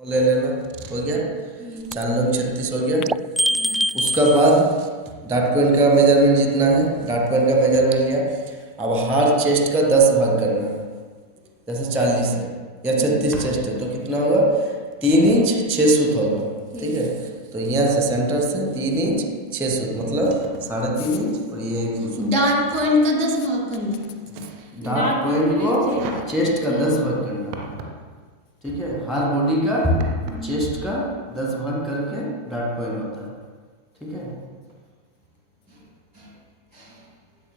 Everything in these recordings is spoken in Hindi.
ले लेना, हो गया 4 9 36 हो गया। उसका बाद डॉट पॉइंट का मेजरमेंट जितना है डॉट पॉइंट का मेजरमेंट लिया। अब हर चेस्ट का 10 भाग करना, जैसे 40 है या 36 चेस्ट है तो कितना होगा 3 इंच 6 सूत होगा। ठीक है, तो यहाँ से सेंटर से 3 इंच 6 सूत मतलब 3.5 इंच और ये 1 सूत। डार्ट पॉइंट का 10 भाग करना, डॉट पॉइंट को चेस्ट का 10 भाग करना। ठीक है, हर बॉडी का चेस्ट का 10 भाग करके डॉट पॉइंट होता है। ठीक है,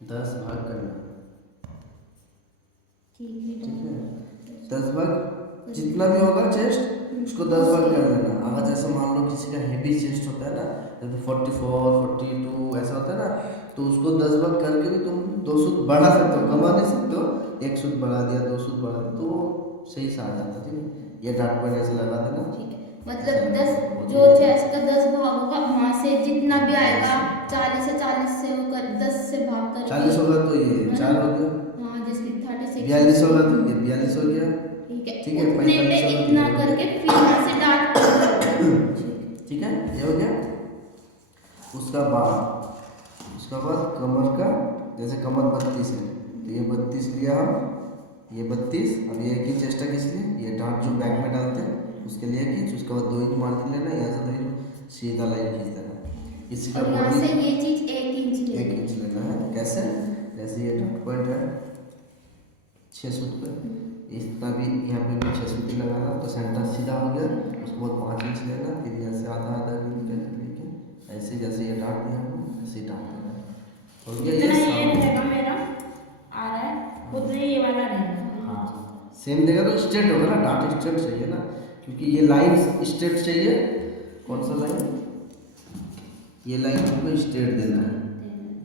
10 भाग करना। ठीक है, 10 भाग जितना भी होगा चेस्ट उसको 10 भाग कर देना। अगर जैसे मान लो किसी का हेवी चेस्ट होता है ना, जैसे 44 42 ऐसा होता है ना, तो उसको 10 भाग करके भी तुम 2 सूत बढ़ा सकते हो, कमा नहीं सकते हो। 1 सूत बढ़ा दिया, 2 सूत बढ़ा दिया तो सही से आ जाता है। ठीक है, ये डॉट पॉइंट ऐसे लगा देना। ठीक है, मतलब 10 जो चेस्ट का 10 भाग होगा वहाँ से जितना भी आएगा 40 से होकर 10 से भाग कर 40 होगा तो ये 4 हो गया। हाँ जैसे 36 42 होगा तो ये 42 हो गया। ठीक है, ठीक है, उतने पे 45 होगा इतना तो करके फिर यहाँ से डार्ट ठीक है, ये हो गया। उसका बाद कमर का, जैसे कमर 32 है तो ये 32 लिया हम, ये 32। अब ये एक ही चेस्ट है किस लिए, ये डांट जो बैक में डालते हैं उसके लिए खींच। उसके बाद 2 इंच मार्क लेना, यहाँ से 2 इंच सीधा लाइन खींच देना। इसी का और यहाँ बॉडी से ये चीज 1 इंच 1 इंच लेना है। कैसे, जैसे ये डॉट पॉइंट है 6 सूत पे, इतना भी यहाँ पे भी 6 सूती लगाना तो सेंटर सीधा हो गया। उसके बाद 5 इंच लेना, फिर यहाँ से आधा आधा इंच करके लेके ऐसे जैसे ये डांट दिया हमने ऐसे ही डांट देना हो गया। जितना ये ये रहेगा मेरा आ रहा है उतना ही ये वाला रहेगा। हाँ सेम देगा तो स्ट्रेट होगा ना, डार्ट स्ट्रेट चाहिए ना, क्योंकि ये लाइन स्ट्रेट चाहिए। कौन सा लाइन, ये लाइन हमको स्ट्रेट देना है,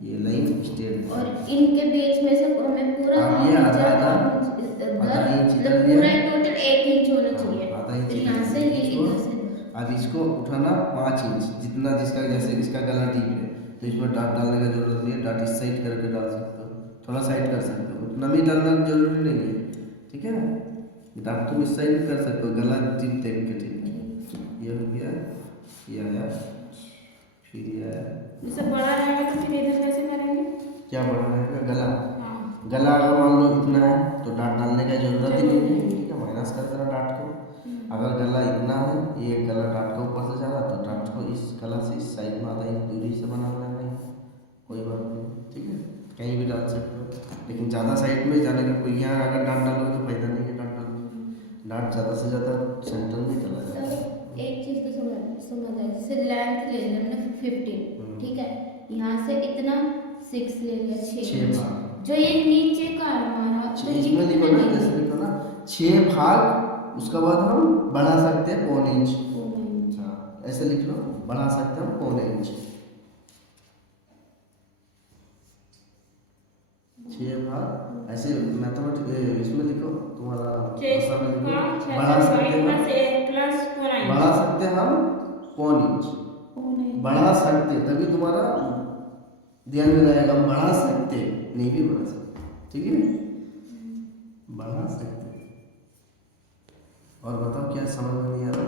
ये लाइन स्ट्रेट। और इनके बीच में से हमें पूरा अब ये आधा आधा इंच इधर पूरा लिया, टोटल 1 इंच होना चाहिए। आधा इंच फिर यहाँ से ये इधर से अब इसको उठाना 5 इंच जितना, जिसका जैसे इसका गला डीप है तो इसमें डाट डालने का जरूरत नहीं है। डाट इस साइड करके डाल सकते हो, थोड़ा साइड कर सकते हो, उतना भी डालना जरूरी नहीं है। ठीक है, डाट तुम इस साइड भी कर सकते हो, गला डीप देख के। ठीक, ये हो गया, ये आया, फिर ये आया। जैसे बड़ा रहेगा तो फिर इधर कैसे करेंगे? क्या बड़ा रहेगा, गला। हाँ गला अगर मान लो इतना है तो डाट डालने का जरूरत ही नहीं है। ठीक है, माइनस कर देना डाट को। अगर गला इतना है, ये गला डाट के ऊपर से जा रहा तो डाट को इस गला से इस साइड में आधा इंच दूरी से बना लेना है, कोई बात नहीं। ठीक है, कहीं भी डाल सकते हो, लेकिन ज़्यादा साइड में जाने का कोई, यहाँ अगर डाट डालोगे तो फायदा नहीं है। डाट ज़्यादा से ज़्यादा सेंटर में चला जाए। एक चीज तो समझ आया, जैसे लेंथ ले लिया हमने 15, ठीक है, यहाँ से इतना 6 ले लिया, 6 भाग। जो ये नीचे का हमारा तो ये इसमें लिखो ना, जैसे लिखो ना 6 भाग, उसके बाद हम बढ़ा सकते हैं 1 इंच। हाँ ऐसे लिख लो, बढ़ा सकते हैं 1 इंच। 6 भाग ऐसे मैथमेटिक इसमें लिखो तुम्हारा बढ़ा सकते हैं हम 1 इंच, बढ़ा सकते, तभी तुम्हारा ध्यान में रहेगा। हम बढ़ा सकते नहीं भी बढ़ा सकते। ठीक है, बढ़ा सकते। और बताओ क्या समझ में नहीं आ रहा।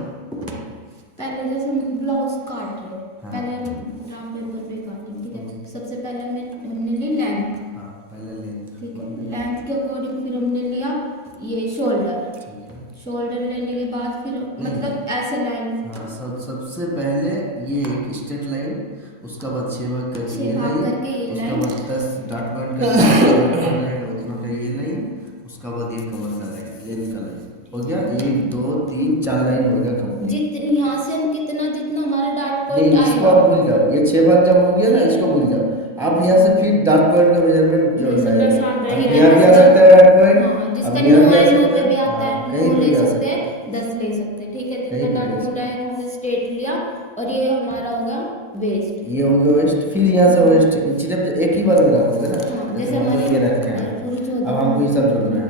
पहले जैसे हम ब्लाउज काट रहे हैं, हाँ। पहले ग्राम पेपर पे काटेंगे। ठीक है, सबसे पहले हमने ली लेंथ। हाँ पहले लेंथ। ठीक है, लेंथ के अकॉर्डिंग फिर हमने लिया ये शोल्डर लेने के बाद फिर मतलब ऐसे लाइन। हाँ सबसे पहले ये एक स्ट्रेट लाइन, उसका बाद 6 भाग करके ये लाइन, उसका बाद 10 डॉट पॉइंट करके उसमें का ये लाइन, उसका बाद ये कमर का लाइन, लेंथ का लाइन हो गया। 1 2 3 4 लाइन हो गया कमर। जितने यहाँ से हम जितना हमारा डॉट पॉइंट नहीं, इसको आप भूल जाओ, ये 6 बार जब हो गया ना, इसको भूल जाओ। आप यहाँ से फिर डॉट पॉइंट का मेजरमेंट जोड़ना है। यहाँ भी आ सकता है डॉट पॉइंट, जिसका अब यहाँ भी आ नंबर सकता पे भी है, आता है कहीं वो भी ले आ सकते सकता है। हैं, 10 ले सकते हैं। ठीक है, कहीं जितना भी डॉट ले पॉइंट आया हमने स्ट्रेट लिया और ये हमारा हो गया वेस्ट। ये हो गया वेस्ट, फिर यहाँ से वेस्ट सिर्फ एक ही बार में रखोगे ना, जैसे हमारे ये रखे हैं। अब हमको ये सब जोड़ना है।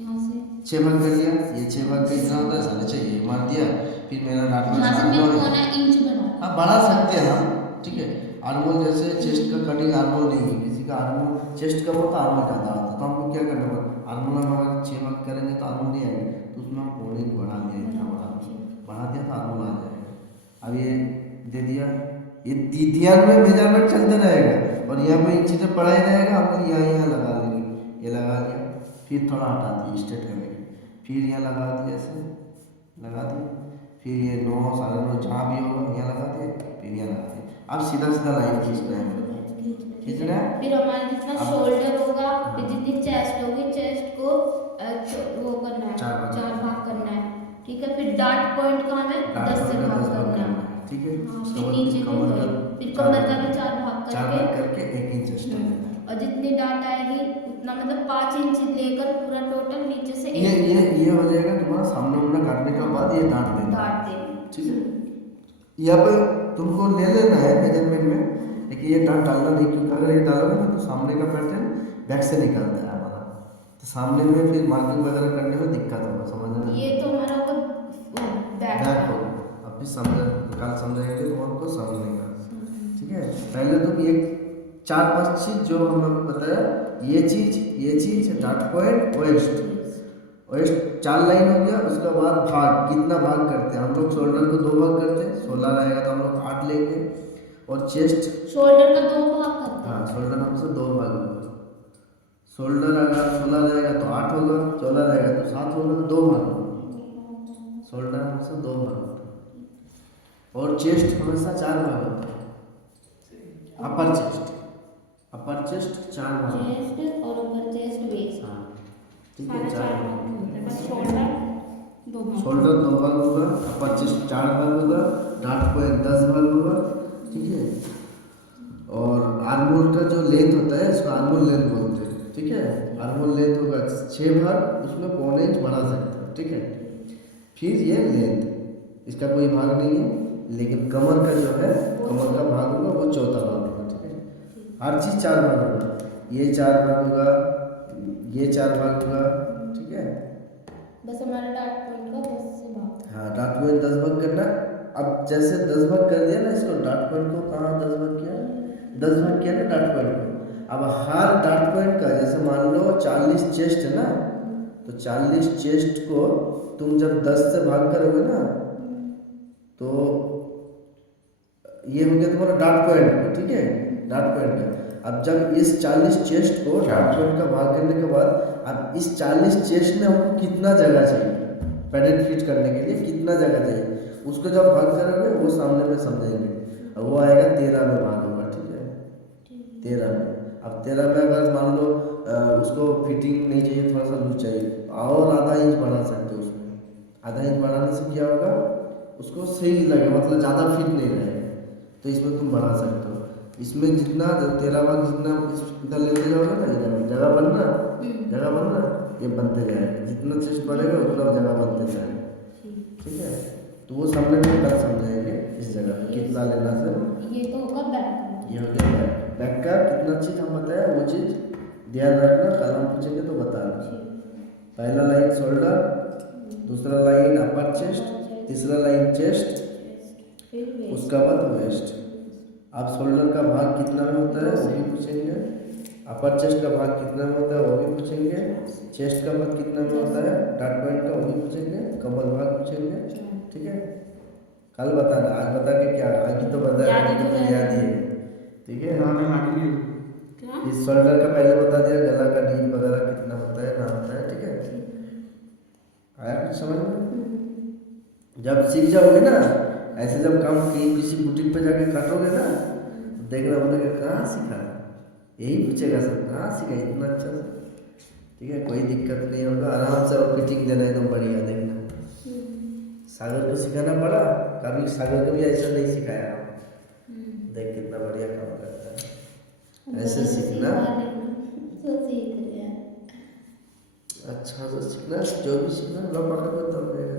यहाँ से 6 भाग कर लिया, ये 6 भाग का इतना होता है 6.5, ये मार दिया। फिर मेरा डॉट यहाँ से पॉइंट मैं पौना इंच बना। हाँ बढ़ा सकते हैं हम। ठीक है, आर्मोल जैसे चेस्ट का कटिंग आर्मोल नहीं है, किसी का आर्मोल चेस्ट कम होता है, आर्मोल ज़्यादा आता है, तो हमको क्या करना पड़ेगा, आर्मोल हम अगर 6 भाग करेंगे तो आर्मोल नहीं आएंगे, तो उसमें हम 1 इंच बढ़ा दिया, इतना बढ़ा अब ये दे दिया, ये ध्यान में मेजरमेंट चलता रहेगा और यहाँ पे इन चीज़ें पढ़ा ही रहेगा। अपन यहाँ लगा लेंगे, ये लगा लिया, फिर थोड़ा हटा दिए स्ट्रेट करने के लिए, फिर यहाँ लगा दिया, ऐसे लगा दिया, फिर ये 9 9:30 जहाँ भी होगा यहाँ लगा दिए, फिर यहाँ लगा दिए। अब सीधा सीधा लाइन खींचना है, खींचना है। फिर हमारा जितना शोल्डर होगा, फिर जितनी चेस्ट होगी, चेस्ट को वो करना है, 4 भाग करना है, ठीक है। फिर डार्ट पॉइंट का हमें 10 से भाग करना है, ठीक है। हाँ, उसके फिर बाद नीचे कमर का फिर कमर का भी 4 भाग 4 करके, भाग करके 1 इंच एक्स्ट्रा देना है। और जितनी डार्ट आएगी उतना, मतलब 5 इंच लेकर पूरा टोटल नीचे से ये हो जाएगा तुम्हारा सामने उमरा काटने के बाद ये डांट देना, डार्ट देनी, ठीक है। यहाँ पे तुमको ले लेना है मेजरमेंट में, लेकिन ये डांट डालना नहीं, क्योंकि अगर ये डालोगे ना तो सामने का पैटर्न बैक से निकलता है हमारा, तो सामने में फिर मार्किंग वगैरह करने में दिक्कत होगा, समझ में। ये तो हमारा को बैक बैक होगा, अब भी कल समझाएंगे तो हमको समझने का, ठीक है। पहले तुम ये 4-5 चीज जो हमने बताया, ये चीज डार्ट पॉइंट, वेस्ट 4 लाइन हो गया। उसके बाद भाग, कितना भाग करते हैं हम लोग, शोल्डर को 2 भाग करते हैं, 16 रहेगा तो हम लोग 8 लेंगे। और चेस्ट शोल्डर का 2 भाग करते हैं, हाँ शोल्डर हमसे 2 भाग होगा। शोल्डर अगर 16 रहेगा तो 8 होगा, 14 रहेगा तो 7 होगा, 2 भाग होगा। शोल्डर हमसे 2 भाग होता है और चेस्ट हमेशा 4 भाग होता है। अपर चेस्ट 4 भाग, चेस्ट और ऊपर चेस्ट वेस्ट, हाँ ठीक है, सारे 4 4 भाग। बस शोल्डर 2 भाग। शोल्डर 2 भाग होगा, अपर चेस्ट 4 भाग होगा, डार्ट पॉइंट 10 भाग होगा, ठीक है। और आर्मोल का जो लेंथ होता है इसको आर्मोल लेंथ बोलते हैं, ठीक है। आर्मोल लेंथ होगा 6 भाग, उसमें 1.25 इंच बढ़ा सकते हो, ठीक है। फिर ये लेंथ, इसका कोई भाग नहीं है, लेकिन कमर का जो है, कमर का भाग होगा वो 4था भाग होगा, ठीक है। हर चीज़ 4 भाग होगा, ये 4 भाग होगा, ये 4 भाग होगा, ठीक है। बस हमारा डार्ट पॉइंट का 10 से भाग। हाँ डार्ट पॉइंट 10 भाग करना। अब जैसे 10 भाग कर दिया ना इसको, डार्ट पॉइंट को कहाँ 10 भाग किया, 10 भाग किया ना डार्ट पॉइंट को। अब हर डार्ट पॉइंट का, जैसे मान लो 40 चेस्ट है ना, तो 40 चेस्ट को तुम जब 10 से भाग करोगे ना, तो ये हो गया तुम्हारा डार्ट पॉइंट, ठीक है, डार्ट पॉइंट का। अब जब इस 40 चेस्ट को डार्ट पॉइंट का भाग करने के बाद, अब इस 40 चेस्ट में हमको कितना जगह चाहिए पैडेड फिट करने के लिए, कितना जगह चाहिए, उसको जब भाग करोगे वो सामने में समझेंगे। अब वो आएगा 13 में भाग होगा, ठीक है, 13 में। अब 13 में अगर मान लो उसको फिटिंग नहीं चाहिए, थोड़ा सा लूज चाहिए, और आधा इंच बढ़ा सकते हो उसमें। आधा इंच बढ़ाने से क्या होगा, उसको सही लगेगा, मतलब ज़्यादा फिट नहीं रहेगा, तो इसमें तुम बढ़ा सकते हो। इसमें जितना 13 भाग जितना इधर लेते जाओगे ना, इधर जगह बनना ये बनते जाएगा, जितना चेस्ट बढ़ेगा उतना जगह बनते जाएगा, ठीक है। तो वो सामने में कल समझाएंगे इस जगह कितना लेना से। ये तो होगा बैक, ये हो गया बैक का कितना चीज़ हम बताया, वो चीज़ ध्यान रखना, कल हम पूछेंगे तो बताना। पहला लाइन शोल्डर, दूसरा लाइन अपर चेस्ट, तीसरा लाइन चेस्ट, फिर वेस्ट, उसका बाद वेस्ट। अब शोल्डर का भाग कितना में होता है वो भी पूछेंगे, अपर चेस्ट का भाग कितना में होता है वो भी पूछेंगे, चेस्ट का भाग कितना में होता है, डार्ट पॉइंट का वो भी पूछेंगे, कमर भाग पूछेंगे, ठीक है। कल बताना, आज बता के क्या, आज की तो बता याद ही तो है। याद ही है, ठीक है। क्या? इस शोल्डर का पहले बता दिया, गला का डीप वगैरह कितना होता है ना होता है, ठीक है। आया कुछ समझ में। जब सीख जाओगे ना, ऐसे जब काम किसी बुटीक पे जाके काटोगे ना, देखना बोलेगा कहाँ सीखा, यही पूछेगा सब, कहाँ सीखा इतना अच्छा से, ठीक है। कोई दिक्कत नहीं होगा, आराम से और फिटिंग देना एकदम बढ़िया। देखना सागर को सिखाना पड़ा, कभी सागर को भी ऐसा नहीं सिखाया, देख कितना बढ़िया काम करता है। ऐसे सीखना, तो सीख रहे हैं। अच्छा से सीखना, जो भी सीखना लो पकड़ को तब देगा।